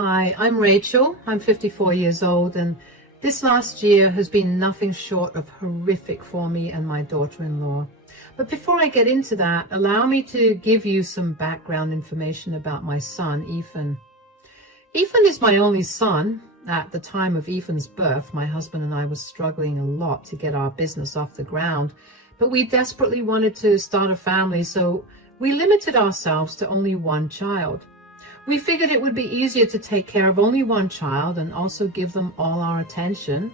Hi, I'm Rachel. I'm 54 years old, and this last year has been nothing short of horrific for me and my daughter-in-law. But before I get into that, allow me to give you some background information about my son, Ethan. Ethan is my only son. At the time of Ethan's birth, my husband and I were struggling a lot to get our business off the ground, but we desperately wanted to start a family, so we limited ourselves to only one child. We figured it would be easier to take care of only one child and also give them all our attention.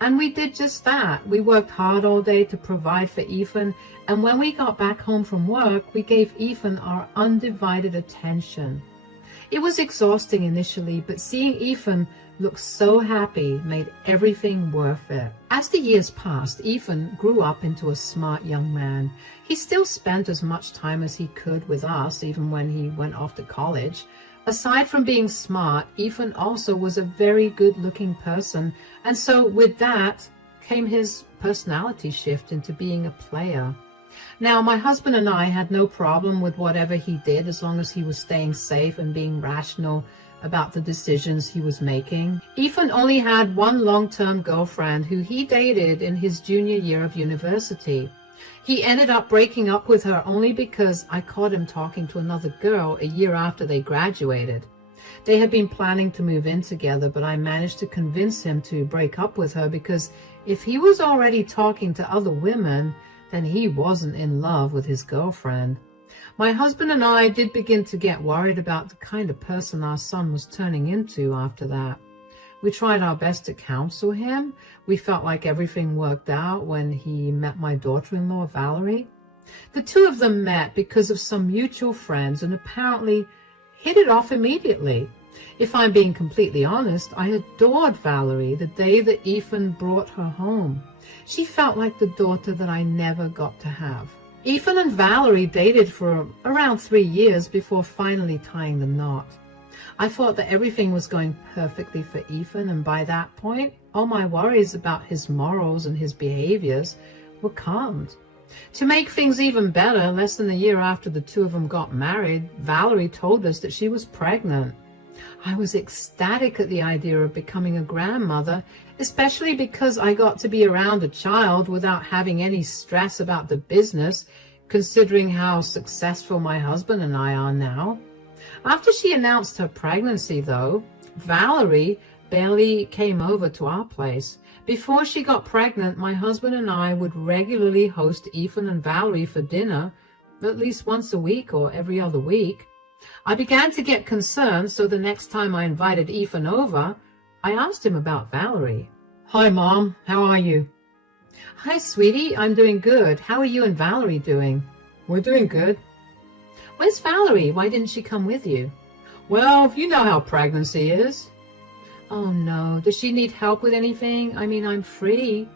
And we did just that. We worked hard all day to provide for Ethan, and when we got back home from work, we gave Ethan our undivided attention. It was exhausting initially, but seeing Ethan look so happy made everything worth it. As the years passed, Ethan grew up into a smart young man. He still spent as much time as he could with us, even when he went off to college. Aside from being smart, Ethan also was a very good-looking person, and so with that came his personality shift into being a player. Now, my husband and I had no problem with whatever he did as long as he was staying safe and being rational about the decisions he was making. Ethan only had one long-term girlfriend who he dated in his junior year of university. He ended up breaking up with her only because I caught him talking to another girl a year after they graduated. They had been planning to move in together, but I managed to convince him to break up with her because if he was already talking to other women, then he wasn't in love with his girlfriend. My husband and I did begin to get worried about the kind of person our son was turning into after that. We tried our best to counsel him. We felt like everything worked out when he met my daughter-in-law, Valerie. The two of them met because of some mutual friends and apparently hit it off immediately. If I'm being completely honest, I adored Valerie the day that Ethan brought her home. She felt like the daughter that I never got to have. Ethan and Valerie dated for around 3 years before finally tying the knot. I thought that everything was going perfectly for Ethan, and by that point, all my worries about his morals and his behaviors were calmed. To make things even better, less than a year after the two of them got married, Valerie told us that she was pregnant. I was ecstatic at the idea of becoming a grandmother, especially because I got to be around a child without having any stress about the business, considering how successful my husband and I are now. After she announced her pregnancy, though, Valerie barely came over to our place. Before she got pregnant, my husband and I would regularly host Ethan and Valerie for dinner, at least once a week or every other week. I began to get concerned, so the next time I invited Ethan over, I asked him about Valerie. "Hi, Mom. How are you?" "Hi, sweetie. I'm doing good. How are you and Valerie doing?" "We're doing good." "Where's Valerie? Why didn't she come with you?" "Well, you know how pregnancy is." "Oh, no. Does she need help with anything? I mean, I'm free.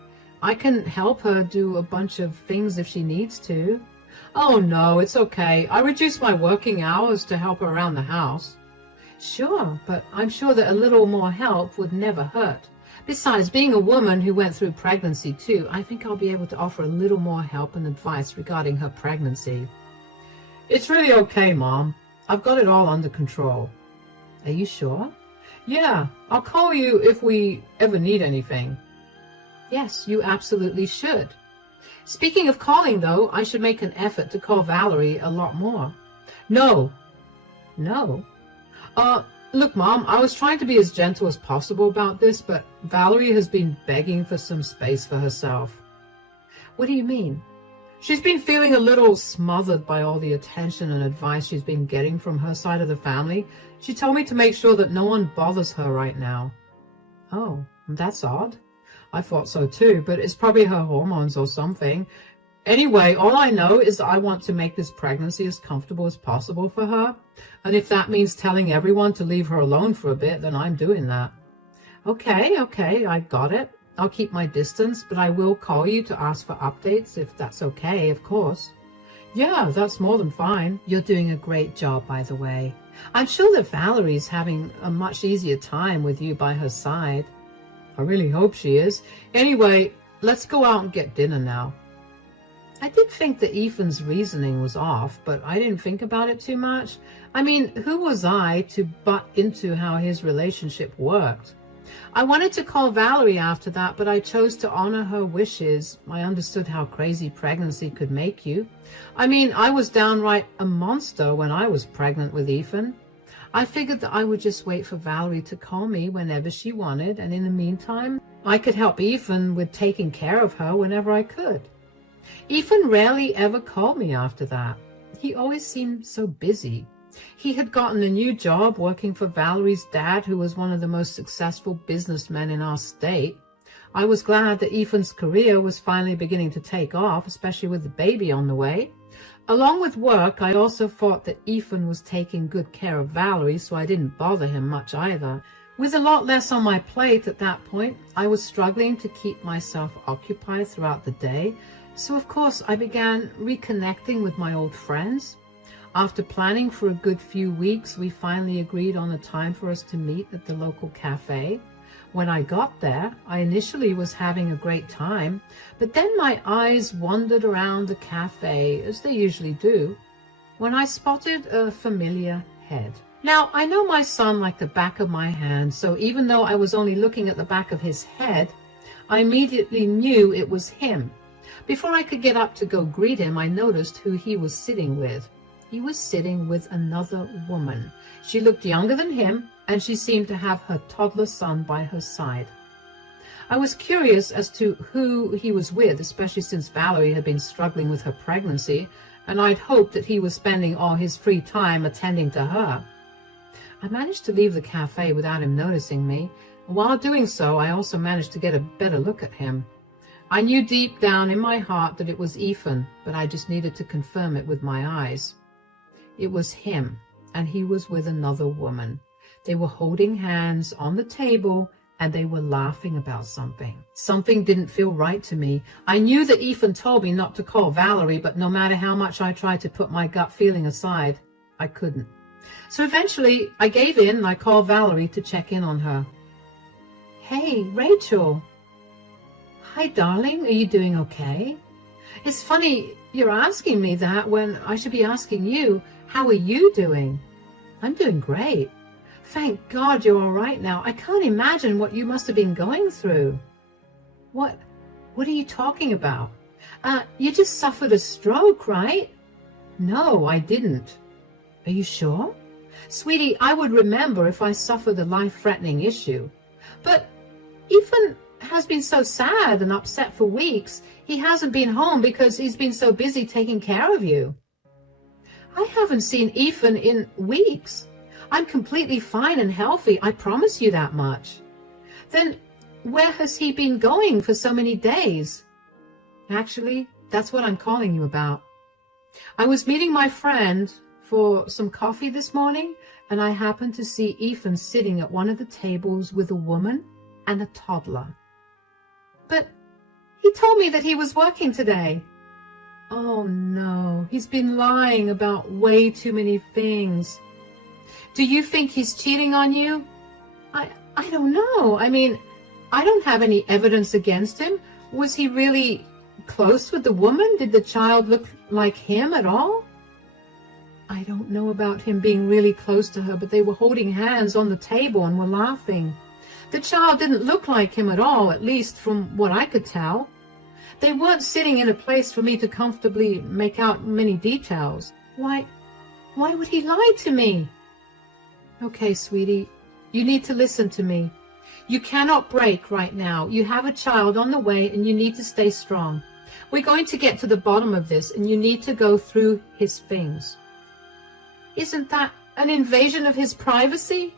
I can help her do a bunch of things if she needs to." "Oh, no, it's okay. I reduced my working hours to help her around the house." "Sure, but I'm sure that a little more help would never hurt. Besides, being a woman who went through pregnancy too, I think I'll be able to offer a little more help and advice regarding her pregnancy." "It's really okay, Mom. I've got it all under control." "Are you sure?" "Yeah, I'll call you if we ever need anything." "Yes, you absolutely should. Speaking of calling, though, I should make an effort to call Valerie a lot more." "No." "No?" Look, Mom, I was trying to be as gentle as possible about this, but Valerie has been begging for some space for herself." "What do you mean?" "She's been feeling a little smothered by all the attention and advice she's been getting from her side of the family. She told me to make sure that no one bothers her right now." "Oh, that's odd." "I thought so too, but it's probably her hormones or something. Anyway, all I know is that I want to make this pregnancy as comfortable as possible for her. And if that means telling everyone to leave her alone for a bit, then I'm doing that." Okay, I got it. I'll keep my distance, but I will call you to ask for updates if that's okay, of course." "Yeah, that's more than fine." "You're doing a great job, by the way. I'm sure that Valerie's having a much easier time with you by her side." "I really hope she is. Anyway, let's go out and get dinner now." I did think that Ethan's reasoning was off, but I didn't think about it too much. I mean, who was I to butt into how his relationship worked? I wanted to call Valerie after that, but I chose to honor her wishes. I understood how crazy pregnancy could make you. I mean, I was downright a monster when I was pregnant with Ethan. I figured that I would just wait for Valerie to call me whenever she wanted, and in the meantime, I could help Ethan with taking care of her whenever I could. Ethan rarely ever called me after that. He always seemed so busy. He had gotten a new job working for Valerie's dad, who was one of the most successful businessmen in our state. I was glad that Ethan's career was finally beginning to take off, especially with the baby on the way. Along with work, I also thought that Ethan was taking good care of Valerie, so I didn't bother him much either. With a lot less on my plate at that point, I was struggling to keep myself occupied throughout the day, so of course I began reconnecting with my old friends. After planning for a good few weeks, we finally agreed on a time for us to meet at the local cafe. When I got there, I initially was having a great time, but then my eyes wandered around the cafe, as they usually do, when I spotted a familiar head. Now, I know my son like the back of my hand, so even though I was only looking at the back of his head, I immediately knew it was him. Before I could get up to go greet him, I noticed who he was sitting with. He was sitting with another woman. She looked younger than him, and she seemed to have her toddler son by her side. I was curious as to who he was with, especially since Valerie had been struggling with her pregnancy, and I'd hoped that he was spending all his free time attending to her. I managed to leave the cafe without him noticing me. While doing so, I also managed to get a better look at him. I knew deep down in my heart that it was Ethan, but I just needed to confirm it with my eyes. It was him, and he was with another woman. They were holding hands on the table, and they were laughing about something. Something didn't feel right to me. I knew that Ethan told me not to call Valerie, but no matter how much I tried to put my gut feeling aside, I couldn't. So eventually, I gave in and I called Valerie to check in on her. Hey, Rachel. Hi, darling. Are you doing okay? It's funny you're asking me that when I should be asking you, how are you doing? I'm doing great. Thank God you're all right now. I can't imagine what you must have been going through. What are you talking about? You just suffered a stroke, right? No, I didn't. Are you sure? Sweetie, I would remember if I suffered a life-threatening issue. But Ethan has been so sad and upset for weeks. He hasn't been home because he's been so busy taking care of you. I haven't seen Ethan in weeks. I'm completely fine and healthy, I promise you that much. Then where has he been going for so many days? Actually, that's what I'm calling you about. I was meeting my friend for some coffee this morning, and I happened to see Ethan sitting at one of the tables with a woman and a toddler. But he told me that he was working today. Oh no, he's been lying about way too many things. Do you think he's cheating on you? I don't know. I mean, I don't have any evidence against him. Was he really close with the woman? Did the child look like him at all? I don't know about him being really close to her, but they were holding hands on the table and were laughing. The child didn't look like him at all, at least from what I could tell. They weren't sitting in a place for me to comfortably make out many details. Why would he lie to me? Okay, sweetie, you need to listen to me. You cannot break right now. You have a child on the way and you need to stay strong. We're going to get to the bottom of this and you need to go through his things. Isn't that an invasion of his privacy?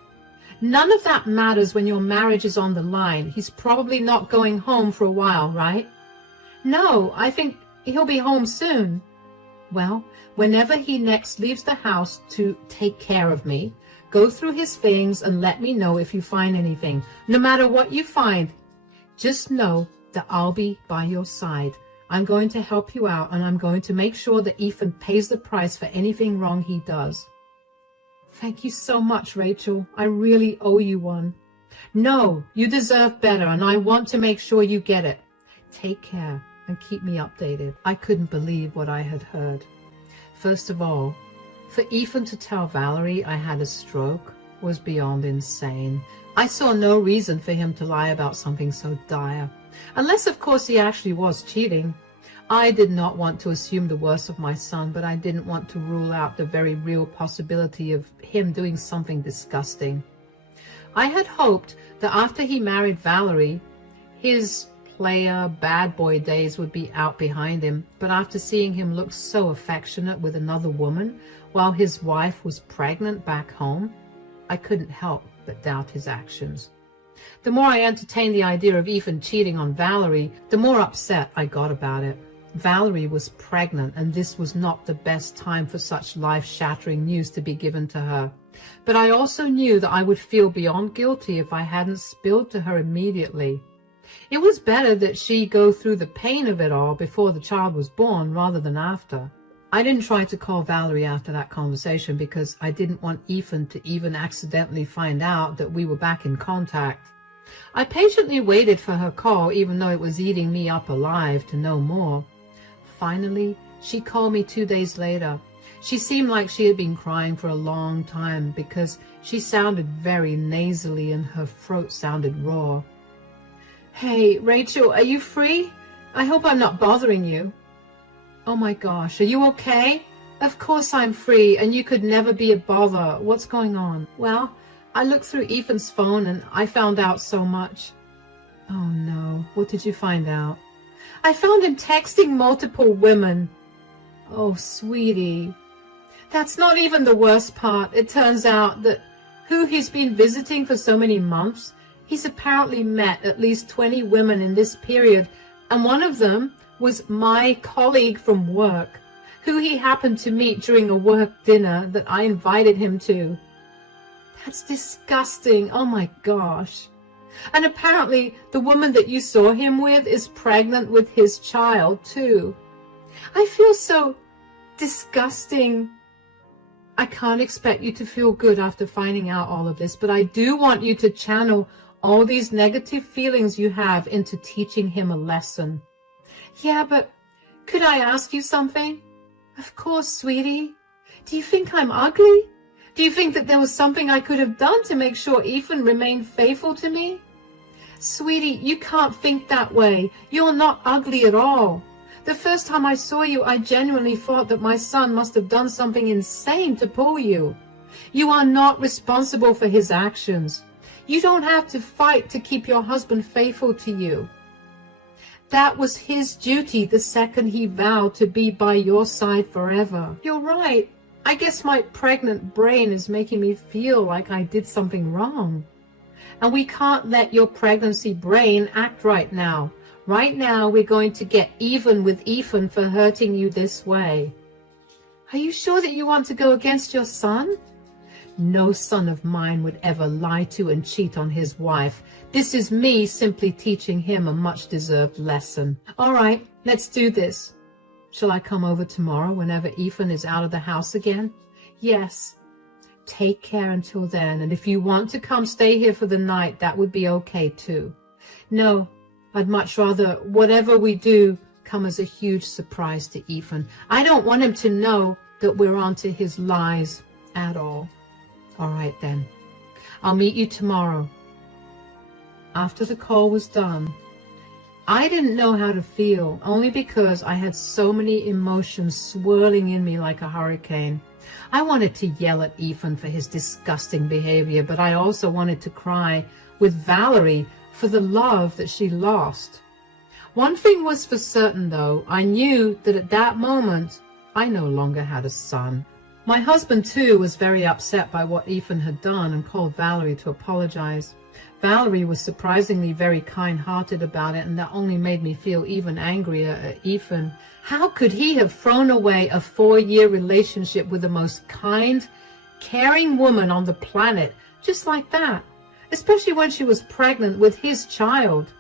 None of that matters when your marriage is on the line. He's probably not going home for a while, right? No, I think he'll be home soon. Well, whenever he next leaves the house to take care of me, go through his things and let me know if you find anything. No matter what you find, just know that I'll be by your side. I'm going to help you out, and I'm going to make sure that Ethan pays the price for anything wrong he does. Thank you so much, Rachel. I really owe you one. No, you deserve better, and I want to make sure you get it. Take care. and keep me updated. I couldn't believe what I had heard. First of all, for Ethan to tell Valerie I had a stroke was beyond insane. I saw no reason for him to lie about something so dire. Unless, of course, he actually was cheating. I did not want to assume the worst of my son, but I didn't want to rule out the very real possibility of him doing something disgusting. I had hoped that after he married Valerie, his player, bad boy days would be out behind him, but after seeing him look so affectionate with another woman while his wife was pregnant back home, I couldn't help but doubt his actions. The more I entertained the idea of Ethan cheating on Valerie, the more upset I got about it. Valerie was pregnant, and this was not the best time for such life-shattering news to be given to her. But I also knew that I would feel beyond guilty if I hadn't spilled to her immediately. It was better that she go through the pain of it all before the child was born rather than after. I didn't try to call Valerie after that conversation because I didn't want Ethan to even accidentally find out that we were back in contact. I patiently waited for her call, even though it was eating me up alive to know more. Finally, she called me 2 days later. She seemed like she had been crying for a long time because she sounded very nasally and her throat sounded raw. "Hey, Rachel, are you free? I hope I'm not bothering you." "Oh my gosh, are you okay?" "Of course I'm free, and you could never be a bother. What's going on?" "Well, I looked through Ethan's phone and I found out so much." "Oh no, what did you find out?" "I found him texting multiple women." "Oh, sweetie." "That's not even the worst part. It turns out that who he's been visiting for so many months, he's apparently met at least 20 women in this period, and one of them was my colleague from work, who he happened to meet during a work dinner that I invited him to." "That's disgusting. Oh my gosh. And apparently the woman that you saw him with is pregnant with his child too. I feel so disgusting." "I can't expect you to feel good after finding out all of this, but I do want you to channel all these negative feelings you have into teaching him a lesson." "Yeah, but could I ask you something?" "Of course, sweetie. Do you think I'm ugly? Do you think that there was something I could have done to make sure Ethan remained faithful to me?" "Sweetie, you can't think that way. You're not ugly at all. The first time I saw you, I genuinely thought that my son must have done something insane to pull you. You are not responsible for his actions. You don't have to fight to keep your husband faithful to you. That was his duty the second he vowed to be by your side forever." "You're right. I guess my pregnant brain is making me feel like I did something wrong. And we can't let your pregnancy brain act right now. Right now, we're going to get even with Ethan for hurting you this way." "Are you sure that you want to go against your son?" "No son of mine would ever lie to and cheat on his wife. This is me simply teaching him a much-deserved lesson." "All right, let's do this. Shall I come over tomorrow whenever Ethan is out of the house again?" "Yes." "Take care until then, and if you want to come stay here for the night, that would be okay too." "No, I'd much rather whatever we do come as a huge surprise to Ethan. I don't want him to know that we're onto his lies at all." "All right then. I'll meet you tomorrow." After the call was done, I didn't know how to feel, only because I had so many emotions swirling in me like a hurricane. I wanted to yell at Ethan for his disgusting behavior, but I also wanted to cry with Valerie for the love that she lost. One thing was for certain, though. I knew that at that moment, I no longer had a son. My husband, too, was very upset by what Ethan had done and called Valerie to apologize. Valerie was surprisingly very kind-hearted about it, and that only made me feel even angrier at Ethan. How could he have thrown away a 4-year relationship with the most kind, caring woman on the planet just like that, especially when she was pregnant with his child?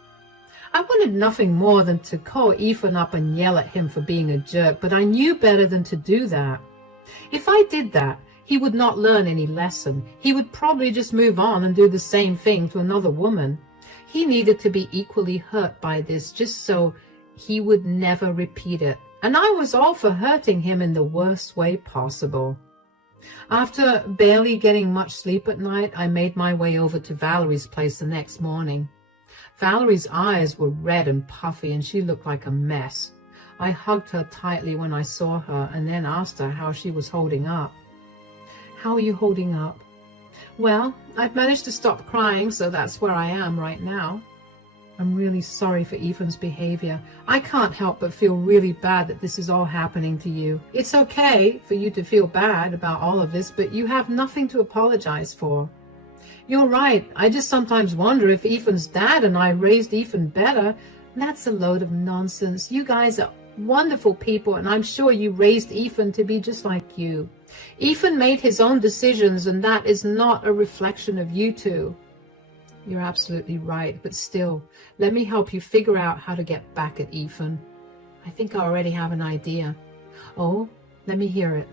I wanted nothing more than to call Ethan up and yell at him for being a jerk, but I knew better than to do that. If I did that, he would not learn any lesson. He would probably just move on and do the same thing to another woman. He needed to be equally hurt by this just so he would never repeat it, and I was all for hurting him in the worst way possible. After barely getting much sleep at night, I made my way over to Valerie's place the next morning. Valerie's eyes were red and puffy, and she looked like a mess. I hugged her tightly when I saw her, and then asked her how she was holding up. "How are you holding up?" "Well, I've managed to stop crying, so that's where I am right now." "I'm really sorry for Ethan's behavior. I can't help but feel really bad that this is all happening to you. It's okay for you to feel bad about all of this, but you have nothing to apologize for." "You're right. I just sometimes wonder if Ethan's dad and I raised Ethan better." "That's a load of nonsense. You guys are wonderful people, and I'm sure you raised Ethan to be just like you. Ethan made his own decisions, and that is not a reflection of you two." "You're absolutely right, but still, let me help you figure out how to get back at Ethan." "I think I already have an idea." "Oh, let me hear it."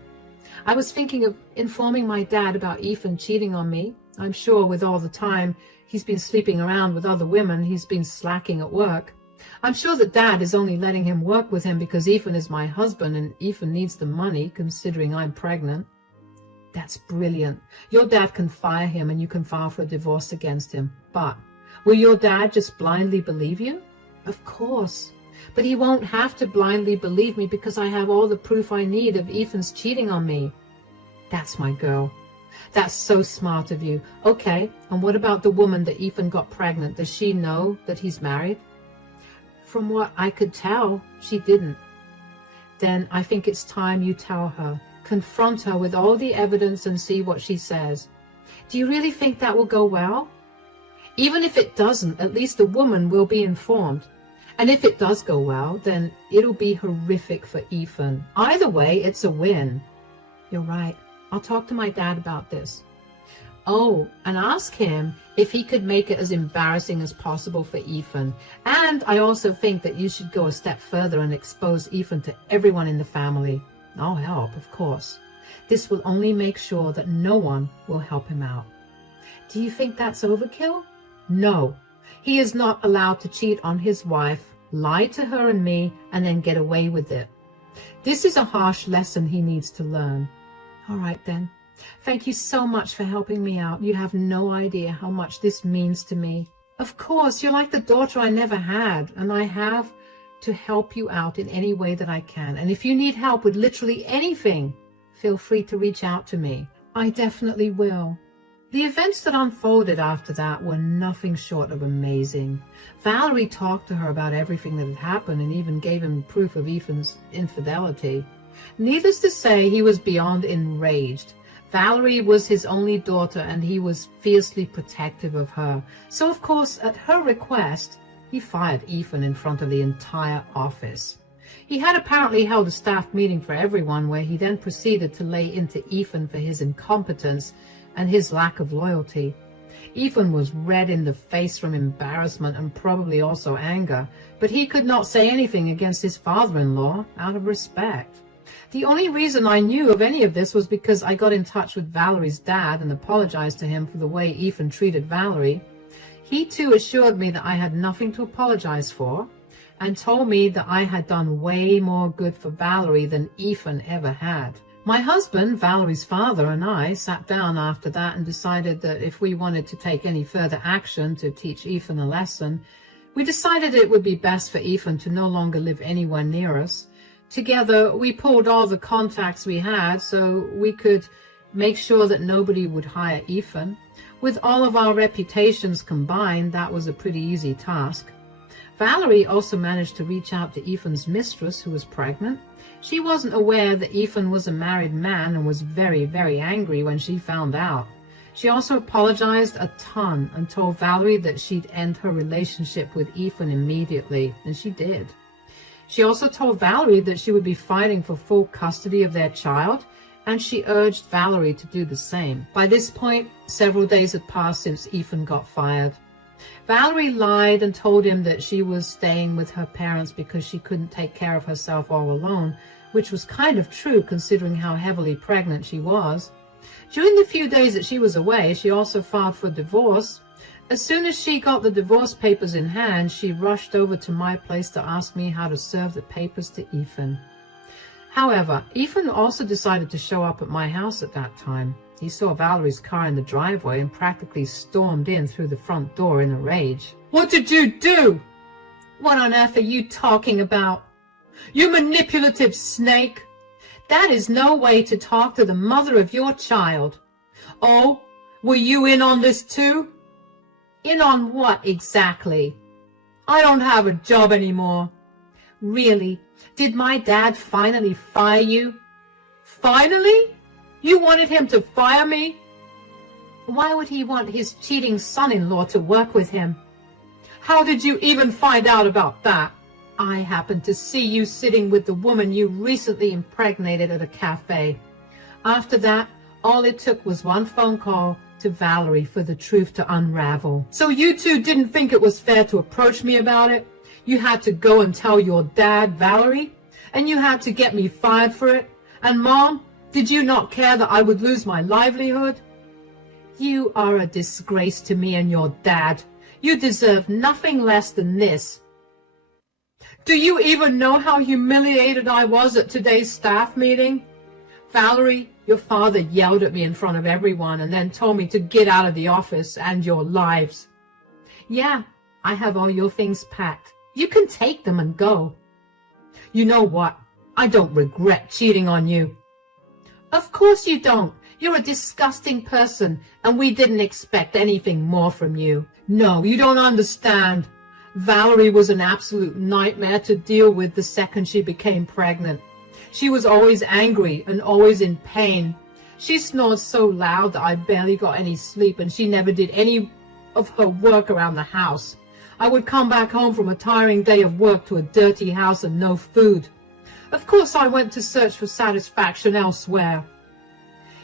"I was thinking of informing my dad about Ethan cheating on me. I'm sure with all the time he's been sleeping around with other women, he's been slacking at work. I'm sure that Dad is only letting him work with him because Ethan is my husband and Ethan needs the money, considering I'm pregnant." "That's brilliant. Your dad can fire him and you can file for a divorce against him. But will your dad just blindly believe you?" "Of course. But he won't have to blindly believe me because I have all the proof I need of Ethan's cheating on me." "That's my girl. That's so smart of you. Okay, and what about the woman that Ethan got pregnant? Does she know that he's married?" "From what I could tell, she didn't." "Then I think it's time you tell her. Confront her with all the evidence and see what she says." "Do you really think that will go well?" "Even if it doesn't, at least the woman will be informed. And if it does go well, then it'll be horrific for Ethan. Either way, it's a win." "You're right. I'll talk to my dad about this." "Oh, and ask him if he could make it as embarrassing as possible for Ethan. And I also think that you should go a step further and expose Ethan to everyone in the family. I'll help, of course. This will only make sure that no one will help him out." "Do you think that's overkill?" "No. He is not allowed to cheat on his wife, lie to her and me, and then get away with it. This is a harsh lesson he needs to learn." "All right, then. Thank you so much for helping me out. You have no idea how much this means to me." "Of course, you're like the daughter I never had, and I have to help you out in any way that I can. And if you need help with literally anything, feel free to reach out to me." "I definitely will." The events that unfolded after that were nothing short of amazing. Valerie talked to her about everything that had happened and even gave him proof of Ethan's infidelity. Needless to say, he was beyond enraged. Valerie was his only daughter, and he was fiercely protective of her. So, of course, at her request, he fired Ethan in front of the entire office. He had apparently held a staff meeting for everyone, where he then proceeded to lay into Ethan for his incompetence and his lack of loyalty. Ethan was red in the face from embarrassment and probably also anger, but he could not say anything against his father-in-law out of respect. The only reason I knew of any of this was because I got in touch with Valerie's dad and apologized to him for the way Ethan treated Valerie. He too assured me that I had nothing to apologize for and told me that I had done way more good for Valerie than Ethan ever had. My husband, Valerie's father, and I sat down after that and decided that if we wanted to take any further action to teach Ethan a lesson, we decided it would be best for Ethan to no longer live anywhere near us. Together, we pulled all the contacts we had so we could make sure that nobody would hire Ethan. With all of our reputations combined, that was a pretty easy task. Valerie also managed to reach out to Ethan's mistress, who was pregnant. She wasn't aware that Ethan was a married man and was very, very angry when she found out. She also apologized a ton and told Valerie that she'd end her relationship with Ethan immediately, and she did. She also told Valerie that she would be fighting for full custody of their child, and she urged Valerie to do the same. By this point, several days had passed since Ethan got fired. Valerie lied and told him that she was staying with her parents because she couldn't take care of herself all alone, which was kind of true considering how heavily pregnant she was. During the few days that she was away, she also filed for divorce. As soon as she got the divorce papers in hand, she rushed over to my place to ask me how to serve the papers to Ethan. However, Ethan also decided to show up at my house at that time. He saw Valerie's car in the driveway and practically stormed in through the front door in a rage. "What did you do?" "What on earth are you talking about?" "You manipulative snake! That is no way to talk to the mother of your child." "Oh, were you in on this too?" "In on what exactly?" "I don't have a job anymore." "Really? Did my dad finally fire you?" "Finally? You wanted him to fire me?" "Why would he want his cheating son-in-law to work with him?" "How did you even find out about that?" "I happened to see you sitting with the woman you recently impregnated at a cafe. After that, all it took was one phone call to Valerie for the truth to unravel." "So you two didn't think it was fair to approach me about it? You had to go and tell your dad, Valerie? And you had to get me fired for it? And Mom, did you not care that I would lose my livelihood?" "You are a disgrace to me and your dad. You deserve nothing less than this." "Do you even know how humiliated I was at today's staff meeting? Valerie, your father yelled at me in front of everyone and then told me to get out of the office and your lives." "Yeah, I have all your things packed. You can take them and go." "You know what? I don't regret cheating on you." "Of course you don't. You're a disgusting person, and we didn't expect anything more from you." "No, you don't understand. Valerie was an absolute nightmare to deal with the second she became pregnant. She was always angry and always in pain. She snored so loud that I barely got any sleep, and she never did any of her work around the house. I would come back home from a tiring day of work to a dirty house and no food. Of course I went to search for satisfaction elsewhere."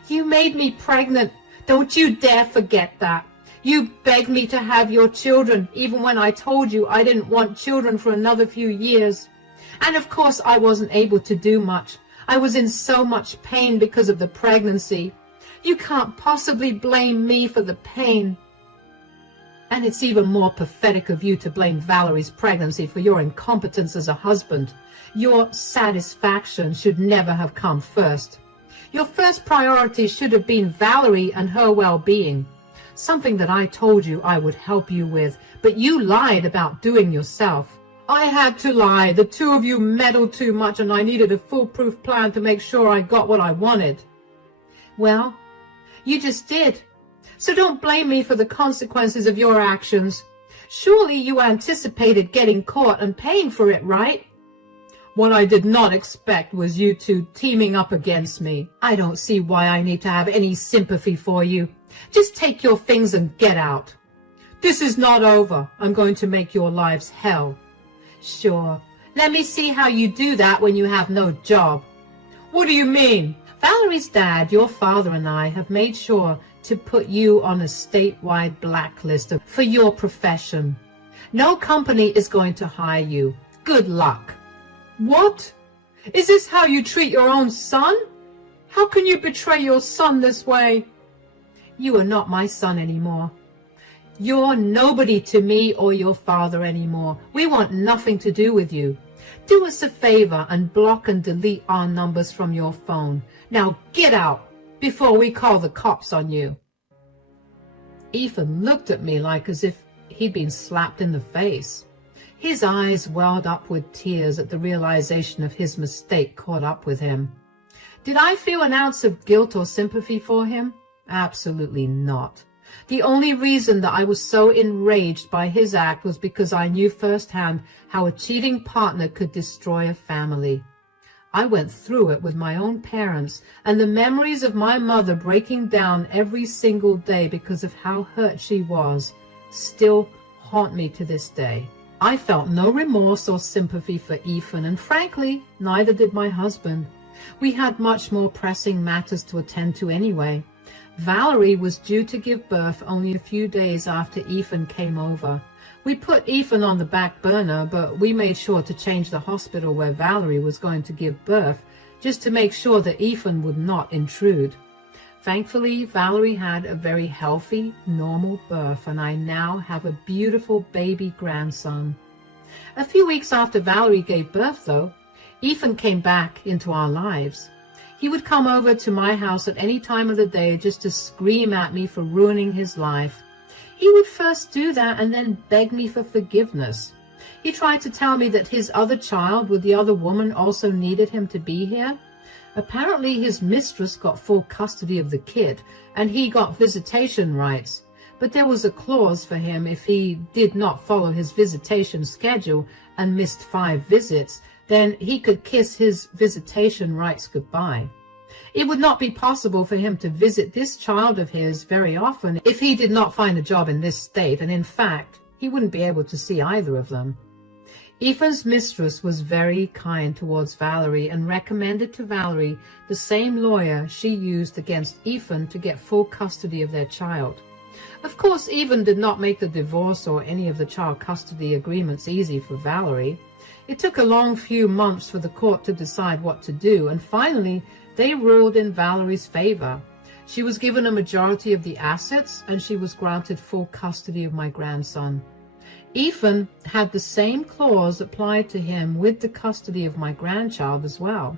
"You made me pregnant. Don't you dare forget that. You begged me to have your children, even when I told you I didn't want children for another few years. And of course I wasn't able to do much. I was in so much pain because of the pregnancy. You can't possibly blame me for the pain. And it's even more pathetic of you to blame Valerie's pregnancy for your incompetence as a husband. Your satisfaction should never have come first. Your first priority should have been Valerie and her well-being, something that I told you I would help you with, but you lied about doing yourself." "I had to lie. The two of you meddled too much, and I needed a foolproof plan to make sure I got what I wanted." "Well, you just did. So don't blame me for the consequences of your actions. Surely you anticipated getting caught and paying for it, right?" "What I did not expect was you two teaming up against me." "I don't see why I need to have any sympathy for you. Just take your things and get out." "This is not over. I'm going to make your lives hell." "Sure. Let me see how you do that when you have no job." "What do you mean?" "Valerie's dad, your father, and I have made sure to put you on a statewide blacklist for your profession. No company is going to hire you. Good luck." "What? Is this how you treat your own son? How can you betray your son this way?" "You are not my son anymore. You're nobody to me or your father anymore. We want nothing to do with you. Do us a favor and block and delete our numbers from your phone. Now get out before we call the cops on you." Ethan looked at me like as if he'd been slapped in the face. His eyes welled up with tears at the realization of his mistake caught up with him. Did I feel an ounce of guilt or sympathy for him? Absolutely not. The only reason that I was so enraged by his act was because I knew firsthand how a cheating partner could destroy a family. I went through it with my own parents, and the memories of my mother breaking down every single day because of how hurt she was still haunt me to this day. I felt no remorse or sympathy for Ethan, and frankly, neither did my husband. We had much more pressing matters to attend to anyway. Valerie was due to give birth only a few days after Ethan came over. We put Ethan on the back burner, but we made sure to change the hospital where Valerie was going to give birth, just to make sure that Ethan would not intrude. Thankfully, Valerie had a very healthy, normal birth, and I now have a beautiful baby grandson. A few weeks after Valerie gave birth, though, Ethan came back into our lives. He would come over to my house at any time of the day just to scream at me for ruining his life. He would first do that and then beg me for forgiveness. He tried to tell me that his other child with the other woman also needed him to be here. Apparently his mistress got full custody of the kid and he got visitation rights, but there was a clause for him if he did not follow his visitation schedule and missed 5 visits, then he could kiss his visitation rights goodbye. It would not be possible for him to visit this child of his very often if he did not find a job in this state, and in fact, he wouldn't be able to see either of them. Ethan's mistress was very kind towards Valerie and recommended to Valerie the same lawyer she used against Ethan to get full custody of their child. Of course, Ethan did not make the divorce or any of the child custody agreements easy for Valerie. It took a long few months for the court to decide what to do, and finally they ruled in Valerie's favor. She was given a majority of the assets and she was granted full custody of my grandson. Ethan had the same clause applied to him with the custody of my grandchild as well.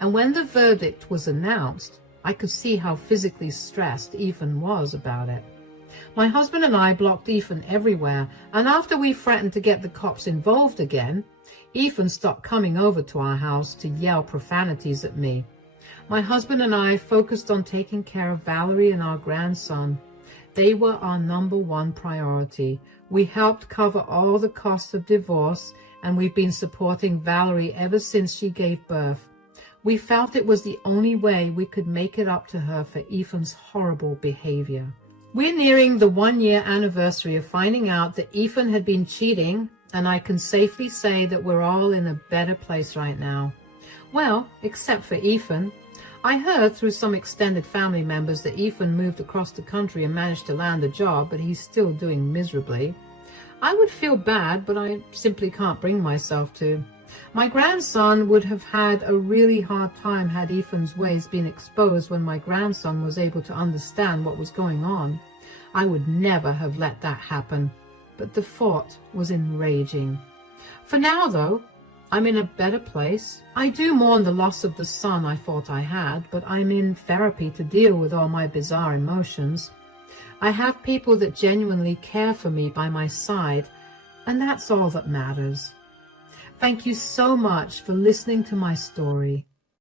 And when the verdict was announced, I could see how physically stressed Ethan was about it. My husband and I blocked Ethan everywhere, and after we threatened to get the cops involved again, Ethan stopped coming over to our house to yell profanities at me. My husband and I focused on taking care of Valerie and our grandson. They were our #1 priority. We helped cover all the costs of divorce, and we've been supporting Valerie ever since she gave birth. We felt it was the only way we could make it up to her for Ethan's horrible behavior. We're nearing the 1-year anniversary of finding out that Ethan had been cheating, and I can safely say that we're all in a better place right now. Well, except for Ethan. I heard through some extended family members that Ethan moved across the country and managed to land a job, but he's still doing miserably. I would feel bad, but I simply can't bring myself to. My grandson would have had a really hard time had Ethan's ways been exposed when my grandson was able to understand what was going on. I would never have let that happen, but the thought was enraging. For now, though, I'm in a better place. I do mourn the loss of the son I thought I had, but I'm in therapy to deal with all my bizarre emotions. I have people that genuinely care for me by my side, and that's all that matters. Thank you so much for listening to my story.